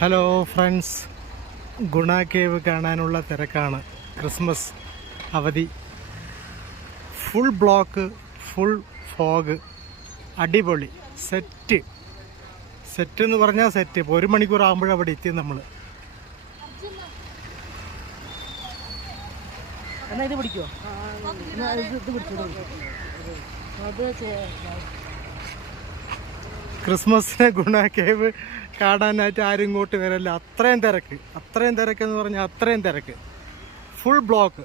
Hello friends, ഗുണ cave കാണാനുള്ള തിരക്കാണ്. ക്രിസ്മസ് അവധി, ഫുൾ ബ്ലോക്ക്, ഫുൾ ഫോഗ്, അടിപൊളി സെറ്റ് എന്ന് പറഞ്ഞാൽ സെറ്റ്. ഇപ്പോൾ 1 മണിക്കൂർ ആകുമ്പോഴാണ് അവിടെ എത്തി നമ്മൾ. ഇത് പിടിക്കുമോ? ക്രിസ്മസിന് ഗുണ കേവ് കാണാനായിട്ട് ആരും ഇങ്ങോട്ട് വരില്ല. അത്രയും തിരക്കെന്ന് പറഞ്ഞാൽ അത്രയും തിരക്ക്, ഫുൾ ബ്ലോക്ക്.